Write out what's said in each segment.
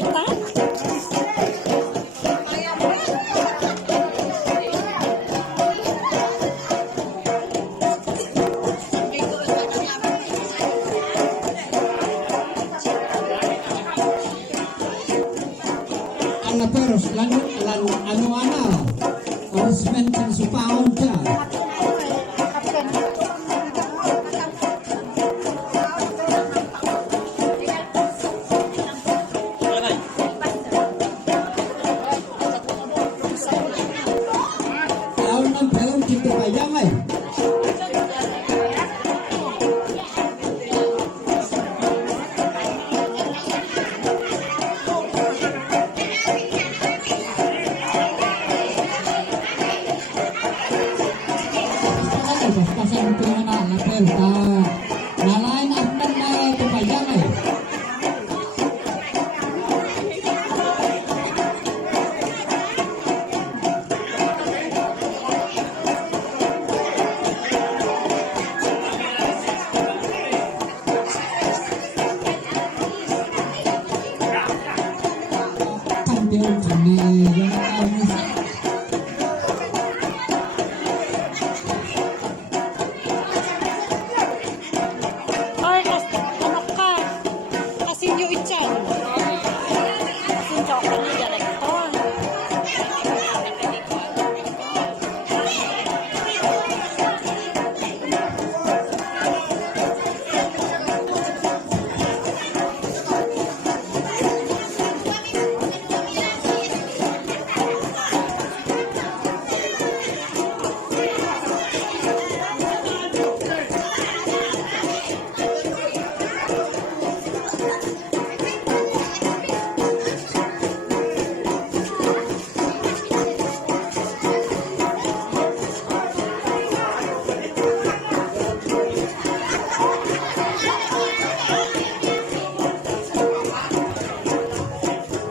kita. Pero ano, harassment and supaon dyan. Ayaw ng pelong di Tupayya eh. Pasil ito na napel. Nalain at na Tupayya eh. Kambil kami yang tahu.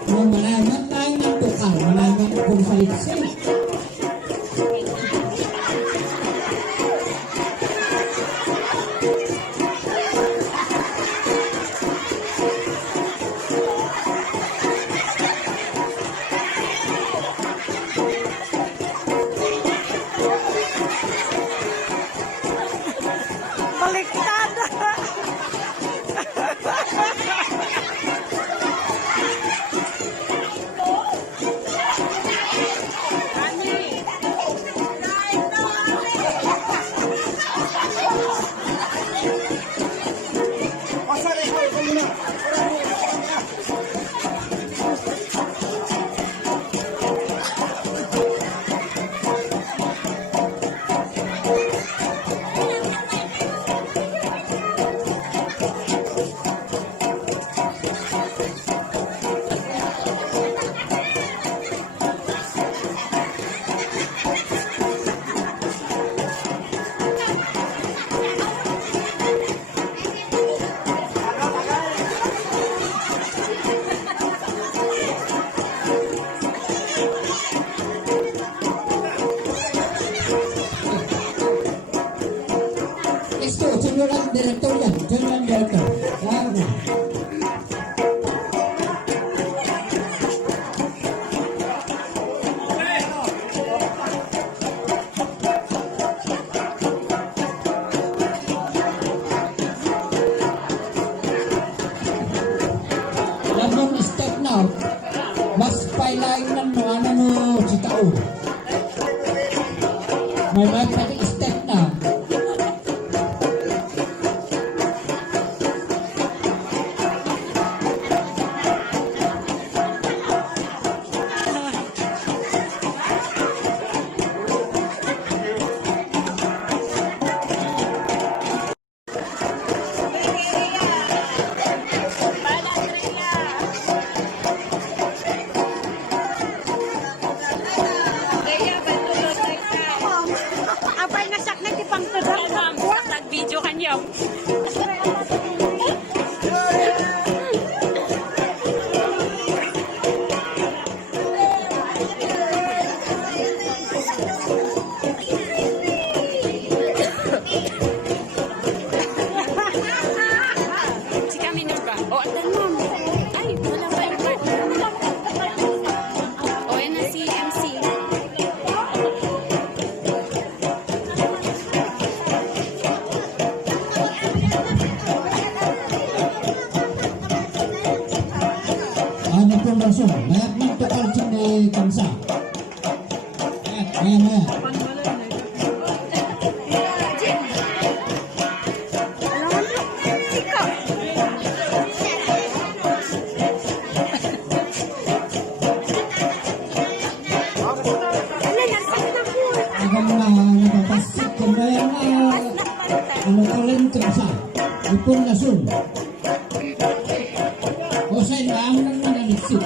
Malaman tayo ng tukar, malaman kung Salidsid. Baliktad! General Director yan, General Director. Wow. Lamang step now, mas pailain ng mga ano si tao. May pati step na. Ano pong rason? Mayat magtukal sini kansa. Ayan. Agam na napapasik kung bayan na ano kalin kansa. Ipon rason. O sa ilang nang nanalisip.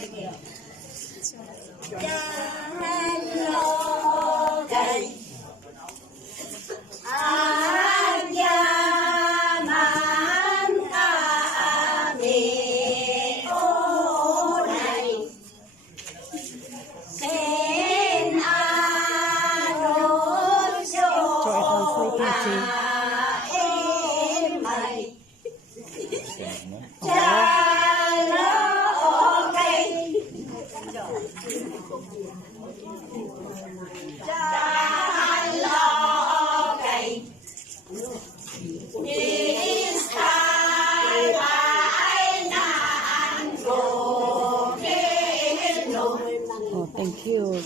Vallogay, agyaman kami unay, senarosyo aemay, Vallogay, Vallogay, Iskay ay naan gobyerno, Oh, thank you.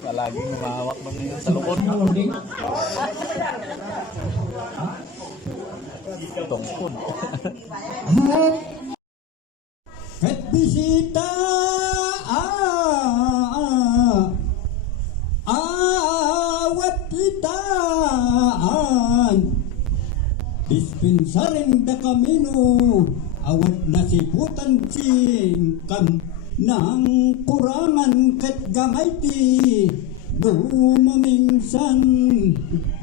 Palaging humahawak mo ngayon sa lukod. Tungkod. At bisita awat itaan dispensaring da kamino awat nasiputan singkam ng kurangan ket gamay ti dumaminsan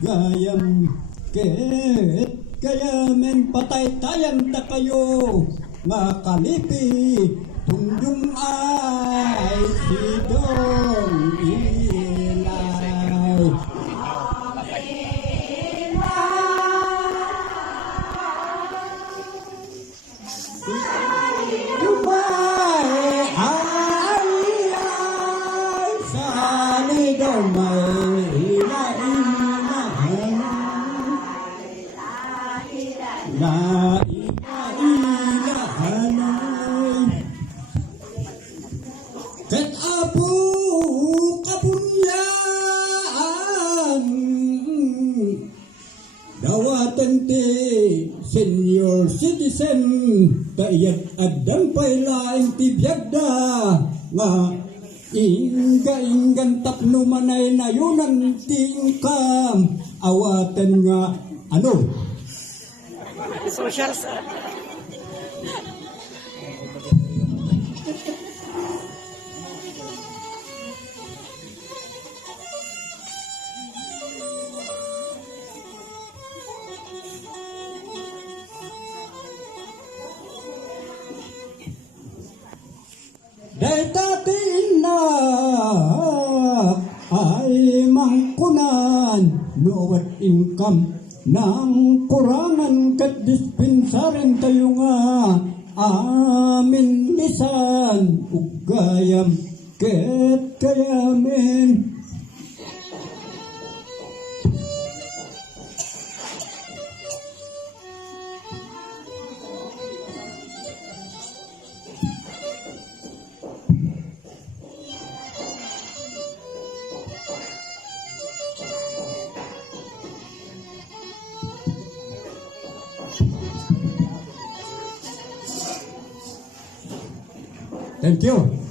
gayam ket gayamen patay tayang ta kayo nga kalipi tungjung ay sidong ilay. Dumay ay salidummay la ket apu kapunyaan dawatan ti senior citizen kayat adang pailaing ti biyagda nga inggan tapno manay na yun ang tingkam awatan nga ano Social. Dahil tatiin na ay mangkunan nuwat income ng kurangan kat dispensarin tayo nga amin lisan ugayam ket kayamin. Thank you.